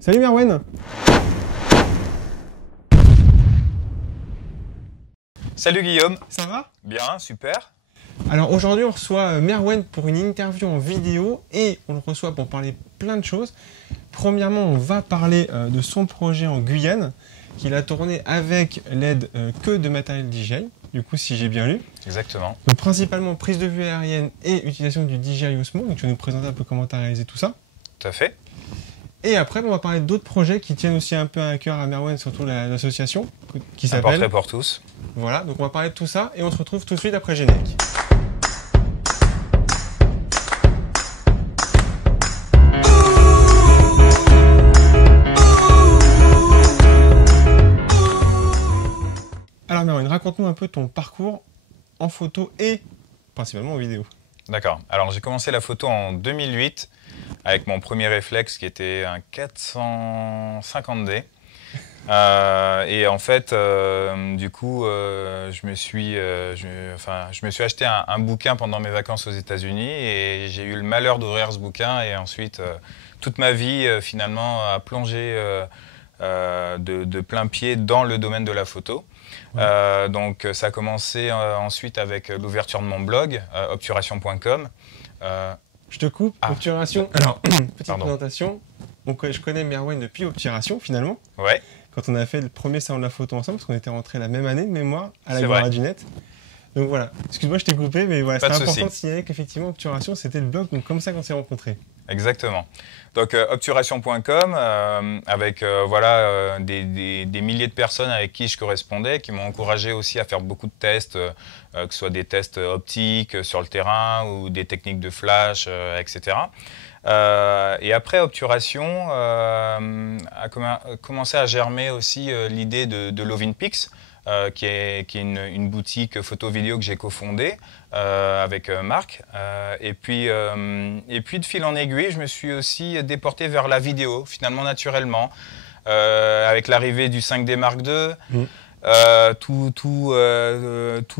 Salut Merwen. Salut Guillaume. Ça va? Bien, super. Alors aujourd'hui on reçoit Merwen pour une interview en vidéo et on le reçoit pour parler plein de choses. Premièrement on va parler de son projet en Guyane qu'il a tourné avec l'aide que de matériel DJI, du coup si j'ai bien lu. Exactement. Donc principalement prise de vue aérienne et utilisation du DJI Osmo, donc tu vas nous présenter un peu comment tu as réalisé tout ça. Tout à fait. Et après, on va parler d'autres projets qui tiennent aussi un peu à cœur à Merwen, surtout l'association qui Un s'appelle... portrait pour tous. Voilà, donc on va parler de tout ça et on se retrouve tout de suite après le générique. Alors Merwen, raconte-nous un peu ton parcours en photo et principalement en vidéo. D'accord. Alors j'ai commencé la photo en 2008 avec mon premier réflexe qui était un 450D. Et en fait, du coup, je me suis acheté un bouquin pendant mes vacances aux États-Unis et j'ai eu le malheur d'ouvrir ce bouquin et ensuite toute ma vie finalement a plongé de plein pied dans le domaine de la photo. Ouais. Donc ça a commencé ensuite avec l'ouverture de mon blog, obturation.com. Je te coupe, Obturation. Alors, petite présentation. Donc, je connais Merwen depuis Obturation finalement. Ouais. Quand on a fait le premier salon de la photo ensemble, parce qu'on était rentrés la même année de mémoire à la Gare du Net. Donc voilà, excuse-moi, je t'ai coupé, mais voilà, c'était important de signaler qu'effectivement Obturation c'était le blog, donc comme ça qu'on s'est rencontrés. Exactement. Donc obturation.com avec voilà des milliers de personnes avec qui je correspondais, qui m'ont encouragé aussi à faire beaucoup de tests, que ce soit des tests optiques sur le terrain ou des techniques de flash, etc. Et après Obturation a commencé à germer aussi l'idée de Lovinpix, qui est une boutique photo-vidéo que j'ai cofondée avec Marc. Et puis de fil en aiguille, je me suis aussi déporté vers la vidéo, finalement naturellement, avec l'arrivée du 5D Mark II. Tout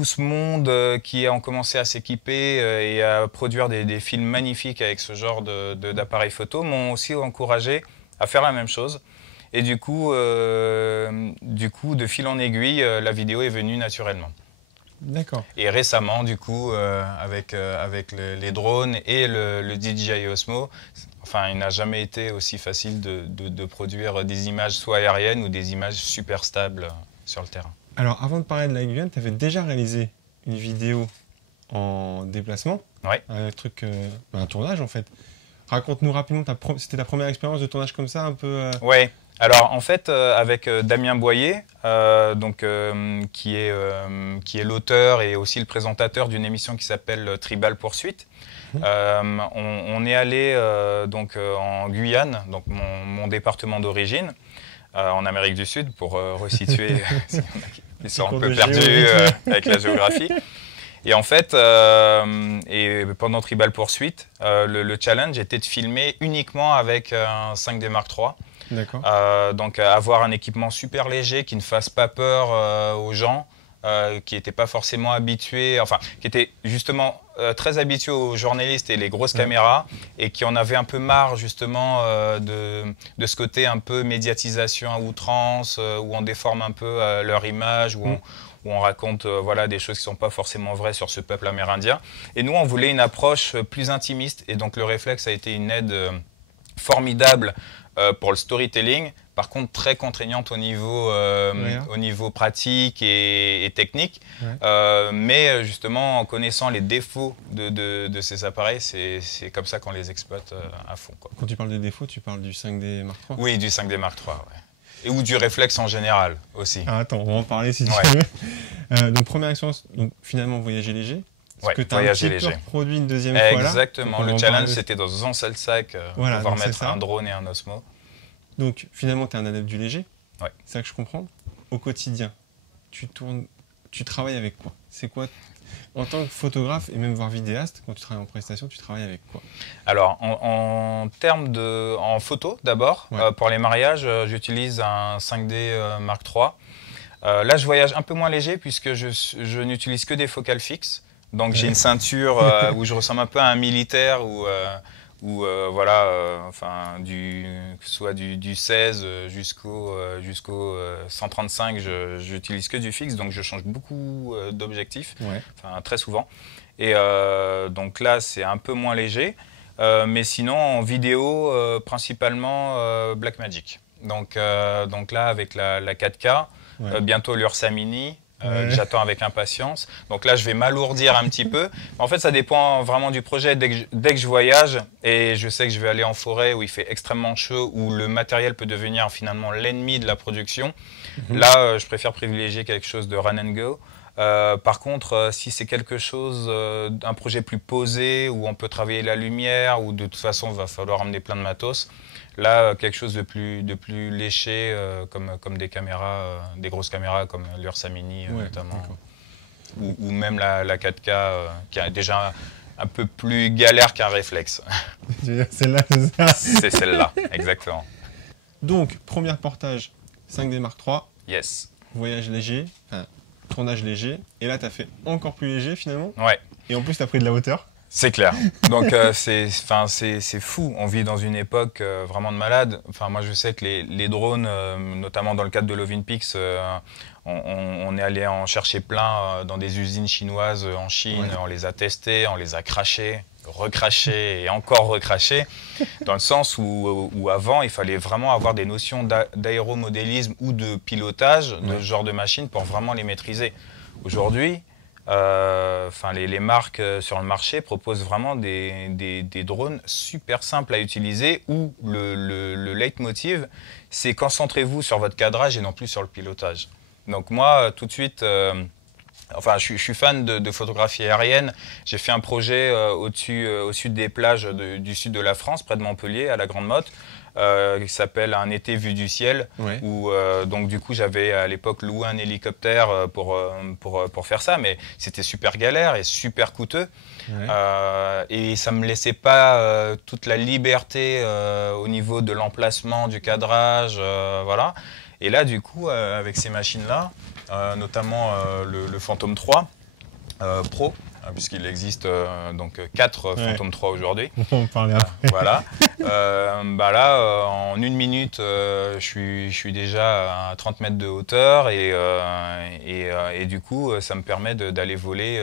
ce monde qui a commencé à s'équiper et à produire des films magnifiques avec ce genre d'appareil photo m'ont aussi encouragé à faire la même chose. Et du coup, de fil en aiguille, la vidéo est venue naturellement. D'accord. Et récemment, du coup, avec les drones et le DJI Osmo, enfin, il n'a jamais été aussi facile de produire des images soit aériennes ou des images super stables sur le terrain. Alors, avant de parler de la Guyane, tu avais déjà réalisé une vidéo en déplacement. Ouais. Un tournage en fait. Raconte-nous rapidement, c'était ta première expérience de tournage comme ça, un peu... Ouais. Alors en fait, avec Damien Boyer, qui est l'auteur et aussi le présentateur d'une émission qui s'appelle Tribal Poursuite, on est allé en Guyane, donc mon département d'origine, en Amérique du Sud, pour resituer, ils sont un peu perdus avec la géographie. Et en fait, pendant Tribal Poursuite, le challenge était de filmer uniquement avec un 5D Mark III. Donc avoir un équipement super léger qui ne fasse pas peur aux gens, qui n'étaient pas forcément habitués, enfin qui étaient justement très habitués aux journalistes et les grosses caméras et qui en avaient un peu marre justement de ce côté un peu médiatisation à outrance, où on déforme un peu leur image, où on raconte voilà, des choses qui ne sont pas forcément vraies sur ce peuple amérindien. Et nous, on voulait une approche plus intimiste et donc le réflexe a été une aide formidable pour le storytelling, par contre très contraignante au niveau pratique et technique, mais justement en connaissant les défauts de ces appareils, c'est comme ça qu'on les exploite à fond, quoi. Quand tu parles de défauts, tu parles du 5D Mark III? Oui, du 5D Mark III, ouais. Et ou du réflexe en général aussi. Ah, attends, on va en parler si tu veux. Donc première expérience, donc, finalement voyager léger. Est-ce que tu as un petit peu reproduit une deuxième fois là? Exactement, le challenge c'était dans un seul sac, pouvoir mettre un drone et un Osmo. Donc finalement tu es un adepte du léger, ouais. C'est ça que je comprends. Au quotidien, tu travailles avec quoi? C'est quoi en tant que photographe et même voire vidéaste, quand tu travailles en prestation, tu travailles avec quoi? Alors en termes en photo d'abord, pour les mariages, j'utilise un 5D Mark III. Là je voyage un peu moins léger puisque je n'utilise que des focales fixes. Donc j'ai une ceinture où je ressemble un peu à un militaire où voilà, enfin, que ce soit du 16 jusqu'au 135, j'utilise que du fixe, donc je change beaucoup d'objectifs, Ouais. enfin, très souvent. Et donc là, c'est un peu moins léger. Mais sinon, en vidéo, principalement Blackmagic. Donc là, avec la 4K, Ouais. bientôt l'Ursa Mini, Ouais. que j'attends avec impatience. Donc là, je vais m'alourdir un petit peu. En fait, ça dépend vraiment du projet. Dès que je voyage et je sais que je vais aller en forêt où il fait extrêmement chaud, où le matériel peut devenir finalement l'ennemi de la production, là, je préfère privilégier quelque chose de run and go. Par contre, si c'est quelque chose, un projet plus posé, où on peut travailler la lumière, où de toute façon, il va falloir emmener plein de matos, là, quelque chose de plus léché, comme des caméras, des grosses caméras comme l'Ursa Mini Ouais, notamment, d'accord. ou même la 4K, qui est déjà un peu plus galère qu'un réflexe. Celle-là, c'est ça. C'est celle-là, exactement. Donc, premier reportage, 5D Mark III, Yes. voyage léger, enfin, tournage léger. Et là, tu as fait encore plus léger finalement. Ouais. Et en plus, tu as pris de la hauteur. C'est clair. Donc c'est fou. On vit dans une époque vraiment de malade. Enfin, moi, je sais que les drones, notamment dans le cadre de Lovinpix, on est allé en chercher plein dans des usines chinoises en Chine. Ouais. On les a testés, on les a crachés, recrachés et encore recrachés. Dans le sens où avant, il fallait vraiment avoir des notions d'aéromodélisme ou de pilotage de ce genre de machine pour vraiment les maîtriser. Aujourd'hui, les marques sur le marché proposent vraiment des drones super simples à utiliser où le leitmotiv, c'est concentrez-vous sur votre cadrage et non plus sur le pilotage. Donc moi, tout de suite, je suis fan de photographie aérienne. J'ai fait un projet au sud des plages du sud de la France, près de Montpellier, à la Grande Motte, qui s'appelle Un été vu du ciel, où donc du coup j'avais à l'époque loué un hélicoptère pour faire ça, mais c'était super galère et super coûteux. Et ça me laissait pas toute la liberté au niveau de l'emplacement, du cadrage, voilà. Et là du coup avec ces machines-là, notamment le Phantom 3 Pro, puisqu'il existe donc 4 Phantom 3 aujourd'hui. On va en parler après. Voilà. Là, en 1 minute, je suis déjà à 30 mètres de hauteur et du coup, ça me permet d'aller voler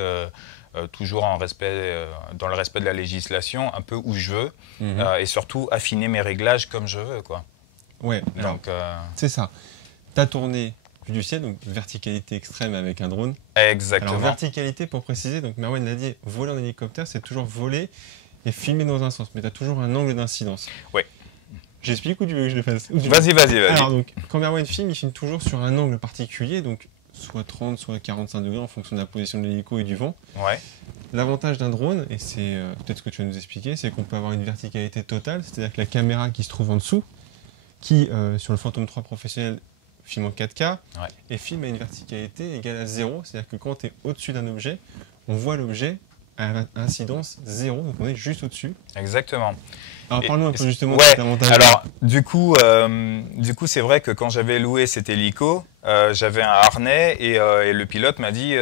toujours dans le respect de la législation, un peu où je veux, et surtout affiner mes réglages comme je veux, quoi. Ouais, donc c'est ça. Tu as tourné vue du ciel, donc verticalité extrême avec un drone. Exactement. Alors verticalité, pour préciser, donc Merwan l'a dit, voler en hélicoptère, c'est toujours voler et filmer dans un sens, mais tu as toujours un angle d'incidence. Oui. J'explique ou tu veux que je le fasse? Vas-y. Alors donc, quand Merwan filme, il filme toujours sur un angle particulier, donc soit 30, soit 45 degrés en fonction de la position de l'hélico et du vent. Ouais. L'avantage d'un drone, et c'est peut-être ce que tu vas nous expliquer, c'est qu'on peut avoir une verticalité totale, c'est-à-dire que la caméra qui se trouve en dessous, qui sur le Phantom 3 professionnel filme en 4K, et filme à une verticalité égale à 0, c'est-à-dire que quand tu es au-dessus d'un objet, on voit l'objet à incidence 0, donc on est juste au-dessus. Exactement. Alors parlons un peu justement de cet avantage. Alors du coup c'est vrai que quand j'avais loué cet hélico, j'avais un harnais et le pilote m'a dit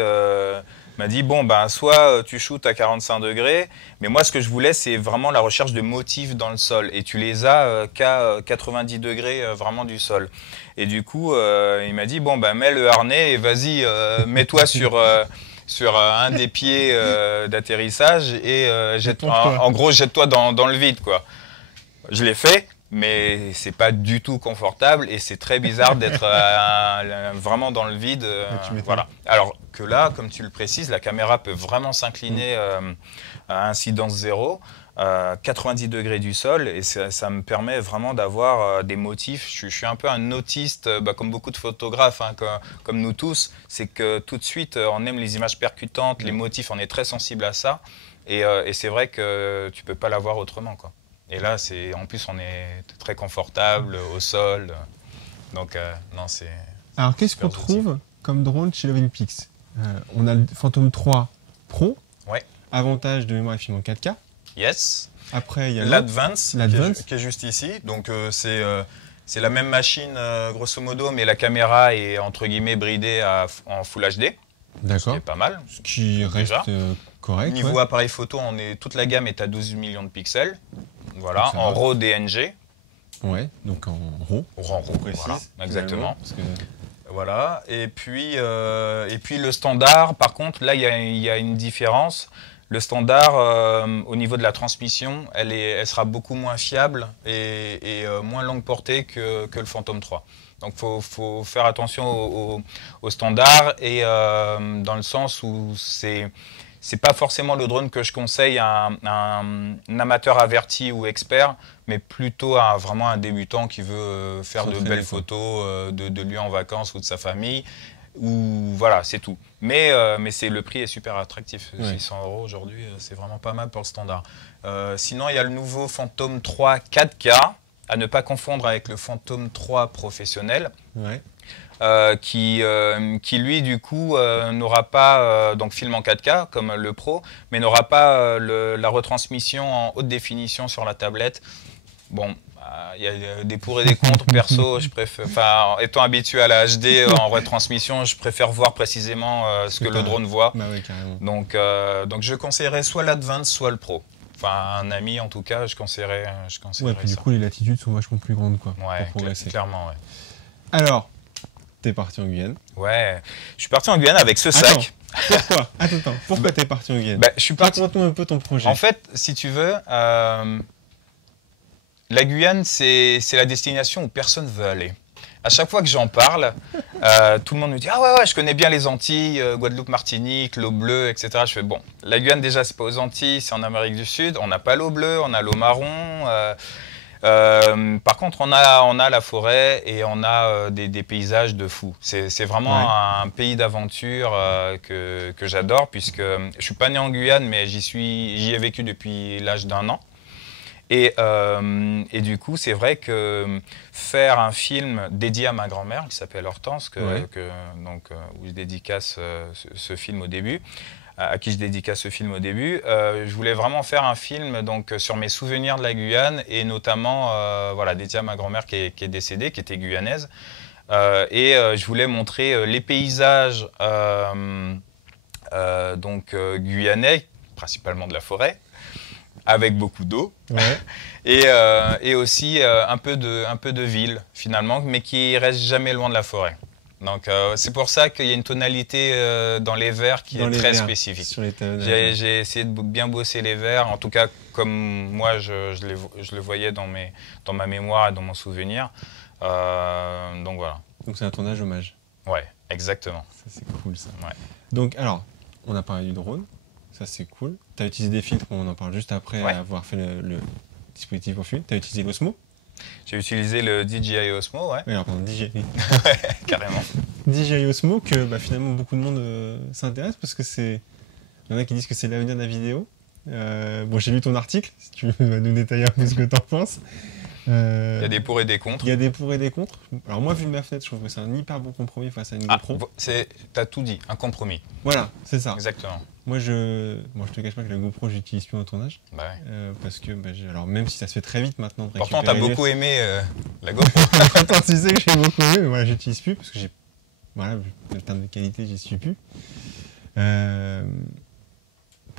bon ben soit tu shootes à 45 degrés, mais moi ce que je voulais c'est vraiment la recherche de motifs dans le sol et tu les as qu'à 90 degrés vraiment du sol. Et du coup il m'a dit bon ben mets le harnais et vas-y mets-toi sur un des pieds d'atterrissage et en gros jette-toi dans le vide, quoi. Je l'ai fait, mais c'est pas du tout confortable et c'est très bizarre d'être vraiment dans le vide. Voilà. Alors que là, comme tu le précises, la caméra peut vraiment s'incliner à incidence 0, 90 degrés du sol, et ça me permet vraiment d'avoir des motifs. Je suis un peu un autiste, comme beaucoup de photographes, hein, comme nous tous. C'est que tout de suite, on aime les images percutantes, les motifs, on est très sensible à ça. Et c'est vrai que tu peux pas l'avoir autrement, quoi. Et là, en plus, on est très confortable au sol. Donc, non, c'est... Alors, qu'est-ce qu'on trouve comme drone chez Lovinpix? On a le Phantom 3 Pro. Ouais. Avantage de mémoire et film en 4K. Yes. Après, il y a l'Advance qui est juste ici. Donc, c'est la même machine, grosso modo, mais la caméra est, entre guillemets, bridée en Full HD. D'accord. Ce qui est pas mal. Ce qui reste correct. Niveau appareil photo, toute la gamme est à 12 millions de pixels. Voilà, en RAW DNG. Ouais, donc en RAW. En RAW, précise, voilà, exactement. Parce que... Voilà, et puis le standard, par contre, là, il y a une différence. Le standard, au niveau de la transmission, elle sera beaucoup moins fiable et moins longue portée que le Phantom 3. Donc, il faut faire attention au standard et dans le sens où c'est pas forcément le drone que je conseille à un amateur averti ou expert, mais plutôt à vraiment un débutant qui veut faire de belles photos de lui en vacances ou de sa famille. Ou voilà, c'est tout. Mais le prix est super attractif. 600 € aujourd'hui, c'est vraiment pas mal pour le standard. Sinon, il y a le nouveau Phantom 3 4K, à ne pas confondre avec le Phantom 3 professionnel. Ouais. Qui lui du coup n'aura pas donc film en 4K comme le Pro, mais n'aura pas la retransmission en haute définition sur la tablette. Bon, il y a des pour et des contre. Perso, je préfère, enfin, étant habitué à la HD en retransmission, je préfère voir précisément ce que le drone voit. Bah oui, carrément. Donc je conseillerais soit l'Advance, soit le Pro. Enfin, un ami en tout cas, je conseillerais ouais, puis du coup, les latitudes sont vachement plus grandes, quoi. Ouais, pour progresser. clairement, ouais. Alors, t'es parti en Guyane. Ouais, je suis parti en Guyane avec ce sac. Pourquoi? Attends, pourquoi t'es parti en Guyane? Je suis parti... Raconte-nous un peu ton projet. En fait, si tu veux, la Guyane, c'est la destination où personne veut aller. À chaque fois que j'en parle, tout le monde me dit « Ah ouais, je connais bien les Antilles, Guadeloupe, Martinique, l'eau bleue, etc. » Je fais « Bon, la Guyane, déjà, c'est pas aux Antilles, c'est en Amérique du Sud. On n'a pas l'eau bleue, on a l'eau marron. Par contre, on a la forêt et on a des paysages de fou. C'est vraiment un pays d'aventure que j'adore, puisque je suis pas né en Guyane, mais j'y ai vécu depuis l'âge d'1 an. Et du coup, c'est vrai que faire un film dédié à ma grand-mère, qui s'appelle Hortense, où je dédicace ce film au début, à qui je dédicace ce film au début, je voulais vraiment faire un film donc, sur mes souvenirs de la Guyane, et notamment voilà, dédié à ma grand-mère qui est décédée, qui était guyanaise. Je voulais montrer les paysages guyanais, principalement de la forêt, avec beaucoup d'eau, et aussi un peu de ville finalement, mais qui reste jamais loin de la forêt. Donc c'est pour ça qu'il y a une tonalité dans les verts qui est très spécifique. J'ai essayé de bien bosser les verts, en tout cas comme moi je le voyais dans ma mémoire et dans mon souvenir. Donc voilà. Donc c'est un tournage hommage. Ouais, exactement. Ça c'est cool ça. Ouais. Donc alors, on a parlé du drone. Ça, c'est cool. Tu as utilisé des filtres, on en parle juste après avoir fait le dispositif pour film. Tu as utilisé l'Osmo. J'ai utilisé le DJI Osmo, ouais. Oui, alors, pardon, DJI. Ouais, carrément. DJI Osmo, que finalement beaucoup de monde s'intéresse parce que c'est. Il y en a qui disent que c'est l'avenir de la vidéo. Bon, j'ai lu ton article, si tu veux nous détailler un peu ce que tu en penses. Il y a des pour et des contre. Il y a des pour et des contre. Alors moi, vu de ma fenêtre, je trouve que c'est un hyper bon compromis face à une GoPro. T'as tout dit, un compromis. Voilà, c'est ça. Exactement. Moi, je te cache pas que la GoPro, j'utilise plus en tournage. Bah ouais. Parce que, alors même si ça se fait très vite maintenant. Pourtant, t'as beaucoup aimé la GoPro. Pourtant, tu sais que j'ai beaucoup aimé, mais voilà, j'utilise plus parce que voilà, en termes de qualité, j'y suis plus. Par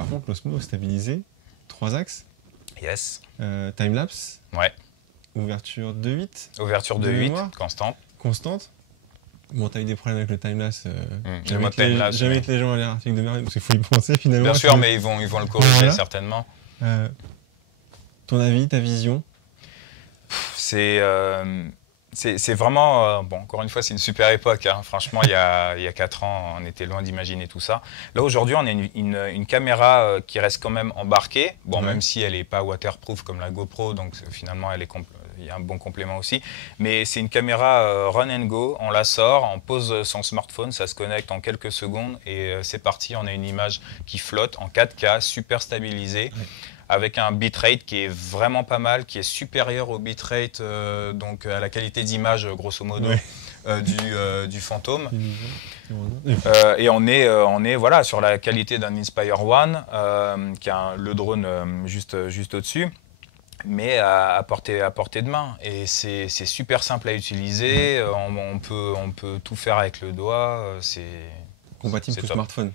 contre, l'Osmo stabilisé, 3 axes. Yes. Timelapse. Ouais. Ouverture 2.8. Ouverture 2.8, constante. Bon, t'as eu des problèmes avec le timelapse. Jamais que les gens à l'air article de merde, parce qu'il faut y penser finalement. Bien sûr, mais ils vont le corriger certainement. Ton avis, ta vision? C'est vraiment, bon, encore une fois, c'est une super époque. Hein. Franchement, il y a 4 ans, on était loin d'imaginer tout ça. Là, aujourd'hui, on a une caméra qui reste quand même embarquée. Bon, même si elle n'est pas waterproof comme la GoPro, donc finalement, il y a un bon complément aussi. Mais c'est une caméra run and go. On la sort, on pose son smartphone, ça se connecte en quelques secondes et c'est parti. On a une image qui flotte en 4K, super stabilisée. Avec un bitrate qui est vraiment pas mal, qui est supérieur au bitrate, donc à la qualité d'image, grosso modo, du Phantom. Et on est voilà, sur la qualité d'un Inspire One, qui a le drone juste au-dessus, mais à portée de main. Et c'est super simple à utiliser, on peut tout faire avec le doigt. Compatible tout smartphone.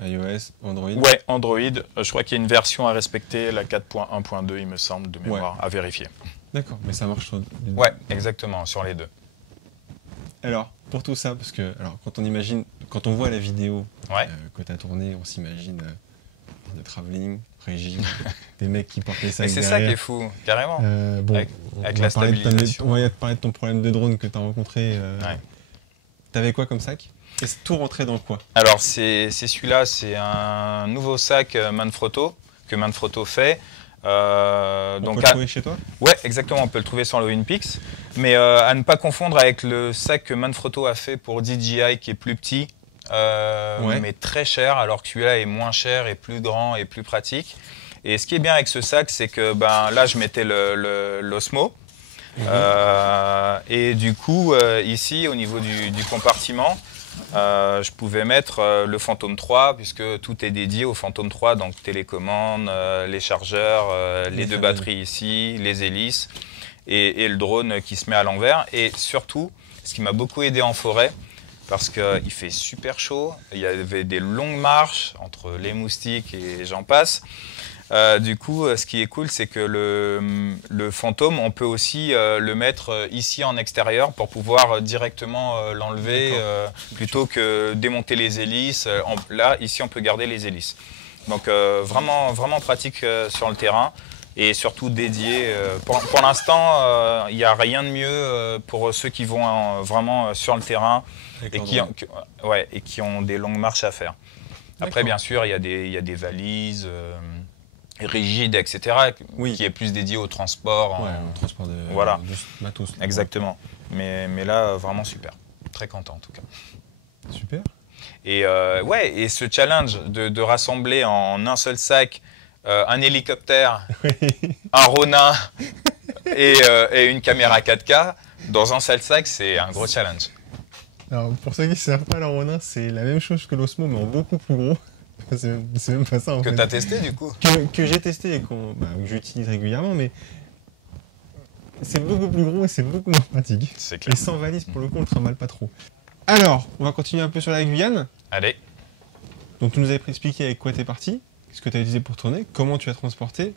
iOS, Android. Ouais, Android. Je crois qu'il y a une version à respecter, la 4.1.2, il me semble, de mémoire, à vérifier. D'accord, mais ça marche sur les deux. Ouais, exactement, sur les deux. Alors, pour tout ça, parce que alors, quand on voit la vidéo Ouais. que tu as tournée, on s'imagine le travelling, régime, des mecs qui portent les sacs Mais c'est derrière. ça qui est fou, carrément. Bon, avec on la va parler stabilisation. on va parler de ton problème de drone que tu as rencontré. Ouais. T'avais quoi comme sac? Et c'est tout rentré dans quoi? Alors, c'est celui-là, c'est un nouveau sac Manfrotto, que Manfrotto fait. On Donc, peut le trouver chez toi? ouais, exactement, on peut le trouver sur le Winpix. Mais à ne pas confondre avec le sac que Manfrotto a fait pour DJI, qui est plus petit, mais très cher, alors que celui-là est moins cher et plus grand et plus pratique. Et ce qui est bien avec ce sac, c'est que là, je mettais l'Osmo. Et du coup, ici, au niveau du compartiment, je pouvais mettre le Phantom 3, puisque tout est dédié au Phantom 3, donc télécommande, les chargeurs, les deux batteries ici, les hélices et le drone qui se met à l'envers. Et surtout, ce qui m'a beaucoup aidé en forêt, parce qu'il fait super chaud, il y avait des longues marches entre les moustiques et j'en passe. Du coup, ce qui est cool, c'est que le fantôme, on peut aussi le mettre ici en extérieur pour pouvoir directement l'enlever plutôt que démonter les hélices. Là, ici, on peut garder les hélices. Donc, vraiment, vraiment pratique sur le terrain et surtout dédié. Pour l'instant, il n'y a rien de mieux pour ceux qui vont vraiment sur le terrain et qui ont des longues marches à faire. Après, bien sûr, il y a des valises rigide, etc., qui est plus dédié au transport. Au transport de matos. Exactement. Mais là, vraiment super. Très content en tout cas. Super. Et et ce challenge de rassembler en un seul sac un hélicoptère, un Ronin et une caméra 4K dans un seul sac, c'est un gros challenge. Alors, pour ceux qui ne savent pas, le Ronin, c'est la même chose que l'Osmo, mais en beaucoup plus gros. C'est même pas ça en fait. Que tu as testé du coup? Que j'ai testé et que j'utilise régulièrement, mais c'est beaucoup plus gros et c'est beaucoup moins pratique. C'est clair. Et sans valise, pour le coup, on ne trimballe pas trop. Alors, on va continuer un peu sur la Guyane. Allez. Donc, tu nous avais expliqué avec quoi tu es parti, ce que tu as utilisé pour tourner, comment tu as transporté.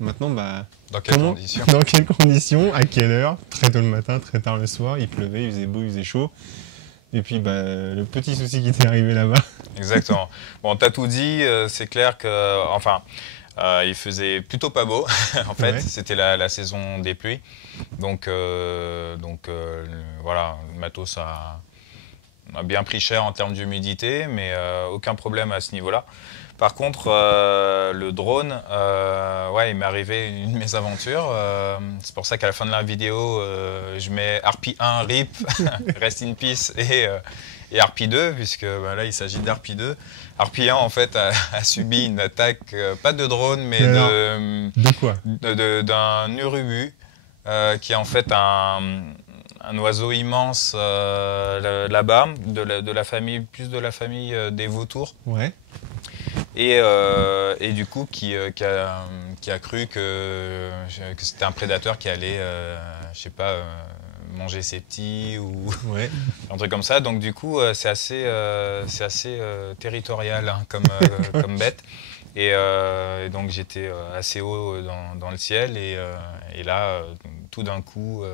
Maintenant, dans quelles conditions? Dans quelles conditions, à quelle heure? Très tôt le matin, très tard le soir, il pleuvait, il faisait beau, il faisait chaud. Et puis, le petit souci qui t'est arrivé là-bas. Exactement. Bon, t'as tout dit, c'est clair que, il faisait plutôt pas beau. En fait, c'était la saison des pluies. Donc voilà, le matos a bien pris cher en termes d'humidité, mais aucun problème à ce niveau-là. Par contre, le drone, il m'est arrivé une mésaventure. C'est pour ça qu'à la fin de la vidéo, je mets Harpy 1 RIP, Rest in Peace, et Harpy 2, puisque là, il s'agit d'Harpy 2. Harpy 1, en fait, a subi une attaque, pas de drone, mais de quoi? D'un urubu, qui est en fait un oiseau immense là-bas, de la famille, plus de la famille des vautours. Ouais. Et du coup, qui a cru que c'était un prédateur qui allait, je sais pas, manger ses petits ou un truc comme ça. Donc du coup, c'est assez territorial hein, comme bête. Et donc j'étais assez haut dans le ciel et là, tout d'un coup,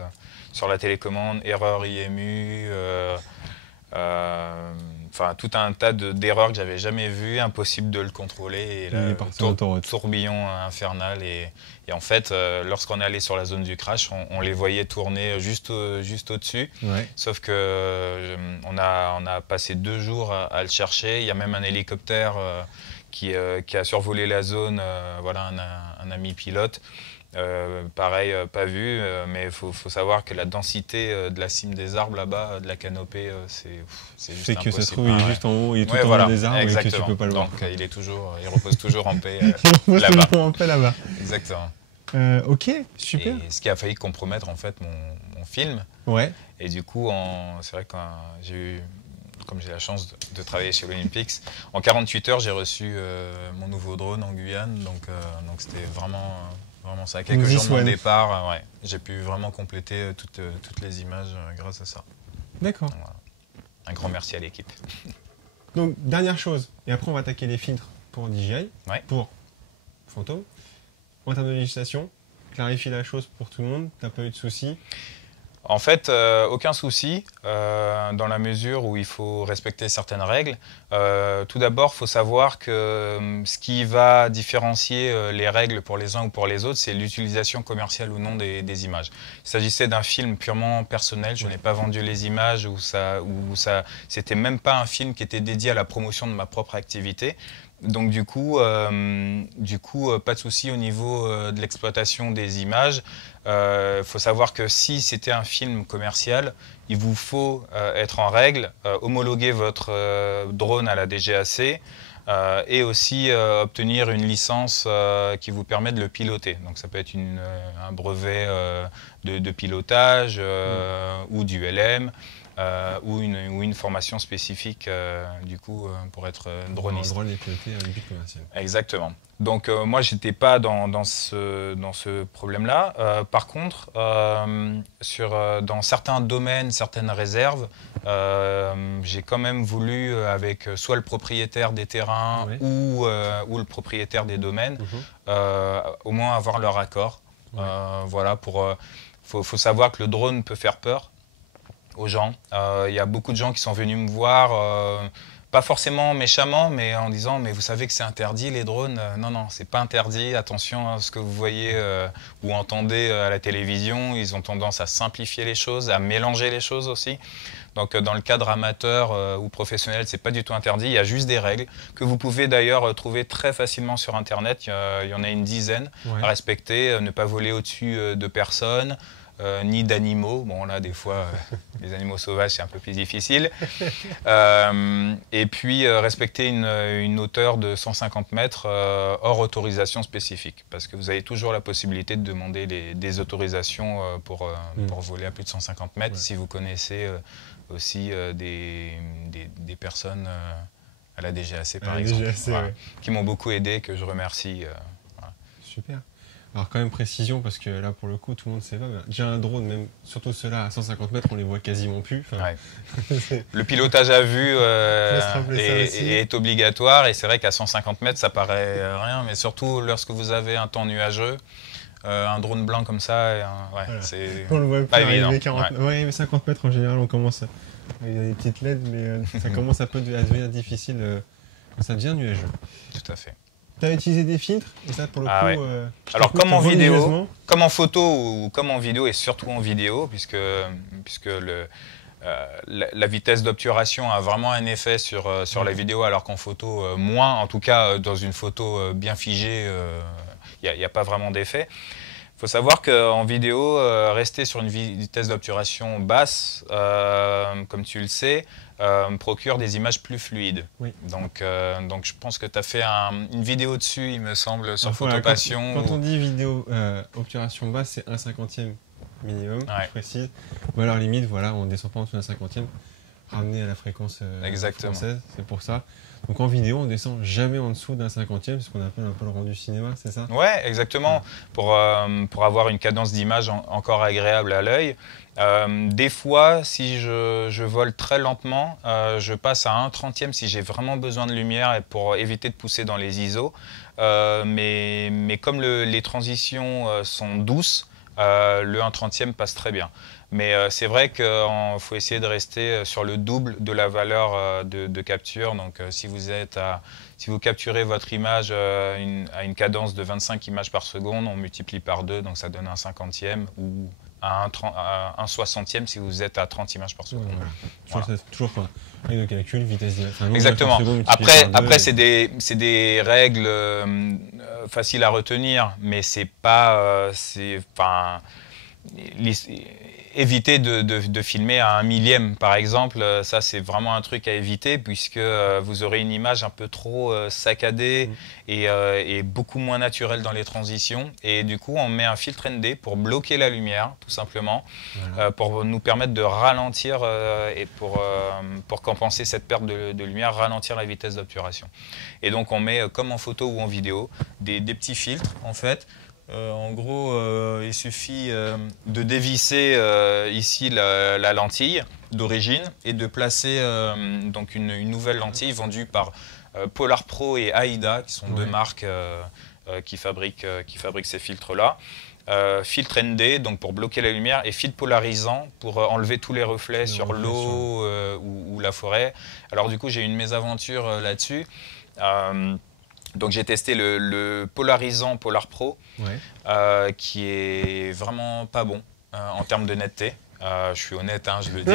sur la télécommande, erreur IMU, tout un tas d'erreurs que j'avais jamais vues, impossible de le contrôler. Et là, tourbillon infernal. Et en fait, lorsqu'on est allé sur la zone du crash, on les voyait tourner juste au-dessus. Ouais. Sauf que on a passé 2 jours à le chercher. Il y a même un hélicoptère qui a survolé la zone, un ami pilote. Pareil, pas vu, mais il faut savoir que la densité de la cime des arbres là-bas, de la canopée, c'est juste impossible. C'est que ça se trouve, il est juste en haut, il est tout en haut des arbres et que tu peux pas le voir. Donc il repose toujours en paix là-bas. Il repose toujours en paix là-bas. Exactement. Ok, super. Et ce qui a failli compromettre en fait mon film. Ouais. Et du coup, c'est vrai que comme j'ai la chance de travailler chez Olympics, en 48 heures, j'ai reçu mon nouveau drone en Guyane, donc c'était vraiment ça. Quelques jours de mon départ, j'ai pu vraiment compléter toutes les images grâce à ça. D'accord. Voilà. Un grand merci à l'équipe. Donc, dernière chose, et après on va attaquer les filtres pour DJI, Ouais. pour Phantom. En termes de législation, clarifie la chose pour tout le monde, t'as pas eu de soucis. En fait, aucun souci, dans la mesure où il faut respecter certaines règles. Tout d'abord, il faut savoir que ce qui va différencier les règles pour les uns ou pour les autres, c'est l'utilisation commerciale ou non des images. Il s'agissait d'un film purement personnel, je n'ai pas vendu les images, c'était même pas un film qui était dédié à la promotion de ma propre activité. Donc du coup, pas de souci au niveau de l'exploitation des images. Faut savoir que si c'était un film commercial, il vous faut être en règle, homologuer votre drone à la DGAC et aussi obtenir une licence qui vous permet de le piloter. Donc ça peut être un brevet de pilotage ou du LM. Ou une formation spécifique du coup pour être droniste. Un drone est piloté à un but commercial. Exactement. Donc moi j'étais pas dans ce problème-là. Par contre, dans certains domaines, certaines réserves, j'ai quand même voulu avec soit le propriétaire des terrains Ouais. ou le propriétaire des domaines, au moins avoir leur accord. Ouais. Voilà, faut savoir que le drone peut faire peur aux gens. Il y a beaucoup de gens qui sont venus me voir, pas forcément méchamment, mais en disant « mais vous savez que c'est interdit les drones ?» Non, non, c'est pas interdit, attention à ce que vous voyez ou entendez à la télévision, ils ont tendance à simplifier les choses, à mélanger les choses aussi. Donc dans le cadre amateur ou professionnel, c'est pas du tout interdit, il y a juste des règles que vous pouvez d'ailleurs trouver très facilement sur Internet, il y en a une dizaine à respecter, ne pas voler au-dessus de personnes, ni d'animaux. Bon là des fois les animaux sauvages c'est un peu plus difficile. Et puis respecter une hauteur de 150 mètres hors autorisation spécifique. Parce que vous avez toujours la possibilité de demander des autorisations pour voler à plus de 150 mètres si vous connaissez aussi des personnes à la DGAC par exemple, DGAC, qui m'ont beaucoup aidé, que je remercie. Super. Alors quand même précision, parce que là pour le coup tout le monde ne sait pas, mais déjà un drone, même surtout ceux-là à 150 mètres, on les voit quasiment plus. Le pilotage à vue est obligatoire, et c'est vrai qu'à 150 mètres ça paraît rien, mais surtout lorsque vous avez un temps nuageux, un drone blanc comme ça, c'est pas évident. Mais 50 mètres en général on commence à... Il y a des petites LED, mais ça commence à devenir difficile quand ça devient nuageux. Tout à fait. Tu as utilisé des filtres, et ça pour le coup... Alors comme en vidéo, comme en photo ou comme en vidéo, et surtout en vidéo, puisque la vitesse d'obturation a vraiment un effet sur la vidéo, alors qu'en photo moins, en tout cas dans une photo bien figée, il n'y a pas vraiment d'effet. Il faut savoir qu'en vidéo, rester sur une vitesse d'obturation basse, comme tu le sais, procure des images plus fluides. Oui. Donc je pense que tu as fait une vidéo dessus, il me semble, sur Photopassion. Quand on dit vidéo obturation basse, c'est 1/50e minimum, je précise. Ou alors limite, voilà, on ne descend pas en dessous d'1/50e, ramené à la fréquence française, c'est pour ça. Donc en vidéo, on descend jamais en dessous d'1/50e, ce qu'on appelle un peu le rendu cinéma, c'est ça? Ouais, exactement. Pour avoir une cadence d'image encore agréable à l'œil. Des fois, si je vole très lentement, je passe à 1/30e si j'ai vraiment besoin de lumière et pour éviter de pousser dans les ISO. Mais comme les transitions sont douces, le 1/30e passe très bien. Mais c'est vrai qu'il faut essayer de rester sur le double de la valeur de capture. Donc si vous capturez votre image à une cadence de 25 images par seconde, on multiplie par 2, donc ça donne un 50e ou un 60e si vous êtes à 30 images par seconde. Voilà. Toujours quoi. Avec le calcul, vitesse d'image. Exactement. Après c'est des règles faciles à retenir, mais c'est pas... éviter de filmer à 1/1000e par exemple, ça c'est vraiment un truc à éviter, puisque vous aurez une image un peu trop saccadée et beaucoup moins naturelle dans les transitions, et du coup on met un filtre ND pour bloquer la lumière tout simplement, pour nous permettre de ralentir et pour compenser cette perte de lumière, ralentir la vitesse d'obturation. Et donc on met, comme en photo ou en vidéo, des petits filtres en fait, En gros, il suffit de dévisser ici la lentille d'origine et de placer donc une nouvelle lentille vendue par Polar Pro et Aida, qui sont deux marques qui fabriquent ces filtres-là. Filtre ND, donc pour bloquer la lumière, et filtre polarisant pour enlever tous les reflets sur l'eau ou la forêt. Alors du coup, j'ai eu une mésaventure là-dessus. Donc j'ai testé le polarisant Polar Pro, qui est vraiment pas bon en termes de netteté. Je suis honnête, hein, je le dis.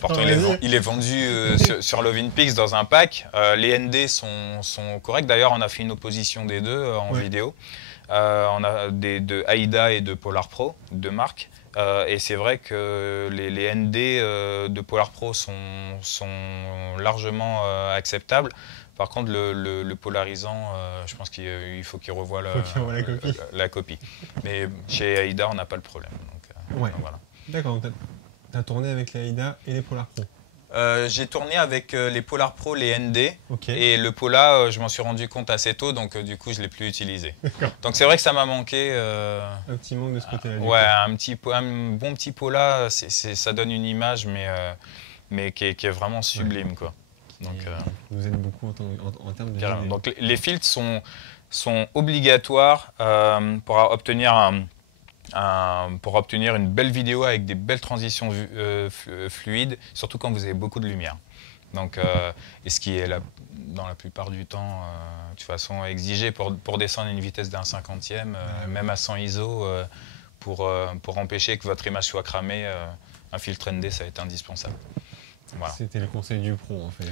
Pourtant, il est vendu sur Lovinpix dans un pack. Les ND sont corrects. D'ailleurs, on a fait une opposition des deux en vidéo. On a de Aida et de Polar Pro, deux marques. Et c'est vrai que les ND de Polar Pro sont largement acceptables. Par contre, le polarisant, je pense qu'il faut qu'il revoie la copie. Mais chez Aida, on n'a pas le problème. Donc voilà. D'accord, tu as tourné avec les Aida et les Polar Pro. J'ai tourné avec les Polar Pro, les ND, et le Pola, je m'en suis rendu compte assez tôt, donc du coup, je ne l'ai plus utilisé. Donc c'est vrai que ça m'a manqué. Un petit manque de ce côté-là. Ouais, un bon petit Pola, ça donne une image, mais qui est vraiment sublime, quoi. Donc, vous aidez beaucoup en termes de vidéo. Donc les filtres sont obligatoires pour obtenir une belle vidéo avec des belles transitions fluides, surtout quand vous avez beaucoup de lumière. Donc, et ce qui est dans la plupart du temps, de toute façon, exigé pour descendre une vitesse d'un 50e, même à 100 ISO, pour empêcher que votre image soit cramée, un filtre ND, ça va être indispensable. Voilà. C'était le conseil du pro, en fait.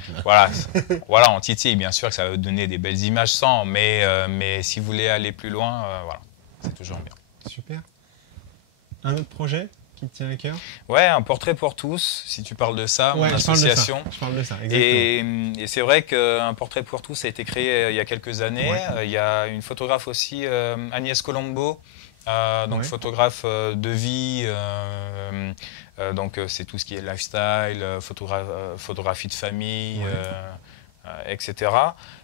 Voilà, en titille, bien sûr que ça va donner des belles images sans, mais si vous voulez aller plus loin, voilà, c'est toujours bien. Super. Un autre projet qui te tient à cœur? Ouais, un portrait pour tous, si tu parles de ça, mon association. Je parle de ça, exactement. Et c'est vrai qu'un portrait pour tous a été créé il y a quelques années. Il y a une photographe aussi, Agnès Colombo, photographe de vie, donc c'est tout ce qui est lifestyle, photographie de famille, etc.,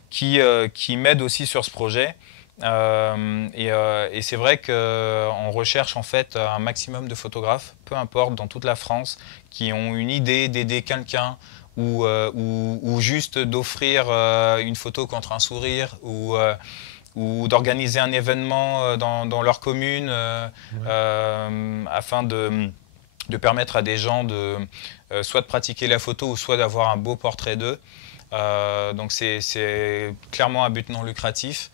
qui m'aide aussi sur ce projet. Et c'est vrai qu'on recherche en fait un maximum de photographes, peu importe, dans toute la France, qui ont une idée d'aider quelqu'un ou juste d'offrir une photo contre un sourire ou d'organiser un événement dans leur commune afin de permettre à des gens soit de pratiquer la photo ou soit d'avoir un beau portrait d'eux. Donc c'est clairement un but non lucratif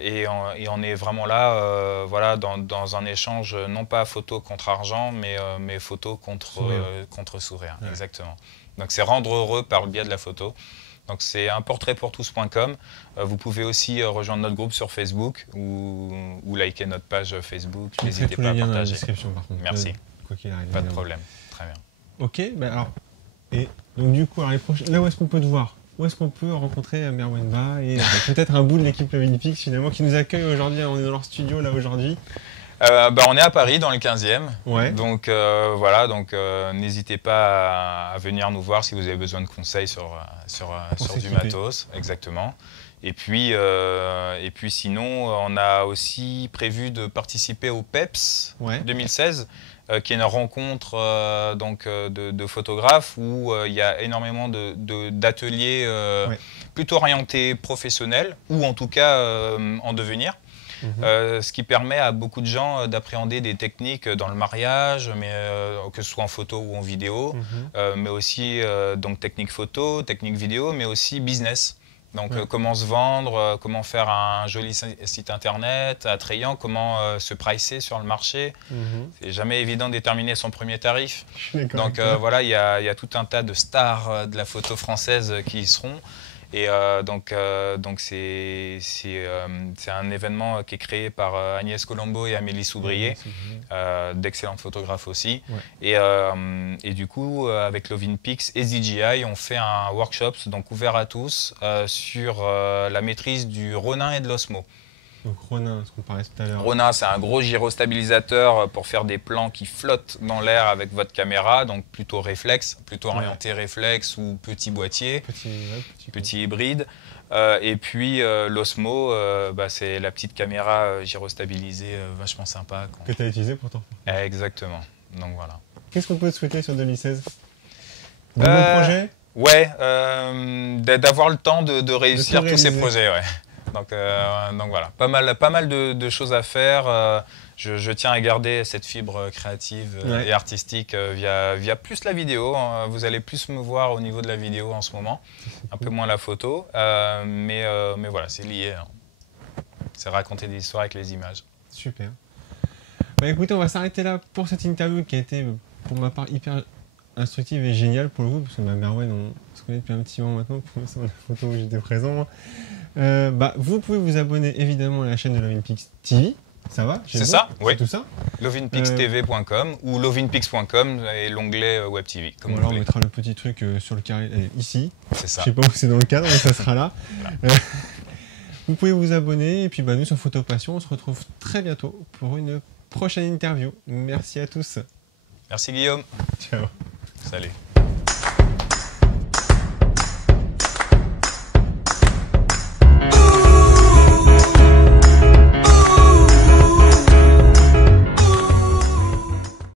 et on est vraiment là voilà, dans un échange non pas photo contre argent mais photo contre sourire. Exactement. Donc c'est rendre heureux par le biais de la photo. Donc c'est un portraitpourtous.com. Vous pouvez aussi rejoindre notre groupe sur Facebook ou liker notre page Facebook. N'hésitez pas à partager. Dans la description, par contre. Merci. Pas de problème. Très bien. Ok, ben alors, et donc du coup, alors là où est-ce qu'on peut te voir? Où est-ce qu'on peut rencontrer Merwan Ba et peut-être un bout de l'équipe Lovinpix finalement qui nous accueille aujourd'hui? On est dans leur studio là aujourd'hui. On est à Paris dans le 15e. Donc voilà, n'hésitez pas à venir nous voir si vous avez besoin de conseils sur du matos. Exactement. Et puis sinon, on a aussi prévu de participer au PEPS 2016. Qui est une rencontre de photographes où il y a énormément d'ateliers plutôt orientés professionnels ou en tout cas en devenir. Ce qui permet à beaucoup de gens d'appréhender des techniques dans le mariage, que ce soit en photo ou en vidéo, mais aussi donc technique photo, technique vidéo, mais aussi business. Donc comment se vendre, comment faire un joli site internet attrayant, comment se pricer sur le marché. C'est jamais évident de déterminer son premier tarif. Donc voilà, il y a tout un tas de stars de la photo française qui y seront. Et donc c'est un événement qui est créé par Agnès Colombo et Amélie Soubrier, d'excellents photographes aussi. Et du coup, avec Lovinpix et ZGI, on fait un workshop donc ouvert à tous sur la maîtrise du Ronin et de l'Osmo. Donc Ronin, ce qu'on parlait tout à l'heure. Ronin, c'est un gros gyrostabilisateur pour faire des plans qui flottent dans l'air avec votre caméra, donc plutôt réflexe, plutôt orienté réflexe ou petit boîtier, petit hybride. Et puis l'Osmo, c'est la petite caméra gyrostabilisée vachement sympa. Que tu as utilisé pour ton faire. Exactement. Donc voilà. Qu'est-ce qu'on peut te souhaiter sur 2016? De bons projets? Ouais, d'avoir le temps de réussir tous ces projets. Ouais. Donc voilà, pas mal de choses à faire. Je tiens à garder cette fibre créative et artistique via plus la vidéo. Vous allez plus me voir au niveau de la vidéo en ce moment, un peu moins la photo. Mais voilà, c'est lié. Hein. C'est raconter des histoires avec les images. Super. Bah écoutez, on va s'arrêter là pour cette interview qui a été, pour ma part, hyper instructive et géniale pour le coup, parce que Merwen, on se connaît depuis un petit moment maintenant, sur la photo où j'étais présent. Vous pouvez vous abonner évidemment à la chaîne de Lovinpix TV. Ça va? C'est ça, oui. Tout ça. lovinpixtv.com ou lovinpix.com et l'onglet Web TV. Voilà, on mettra le petit truc sur le carré ici. C'est ça. Je sais pas où c'est dans le cadre, mais ça sera là. Voilà. Vous pouvez vous abonner et puis nous sur Photo Passion, on se retrouve très bientôt pour une prochaine interview. Merci à tous. Merci Guillaume. Ciao. Salut.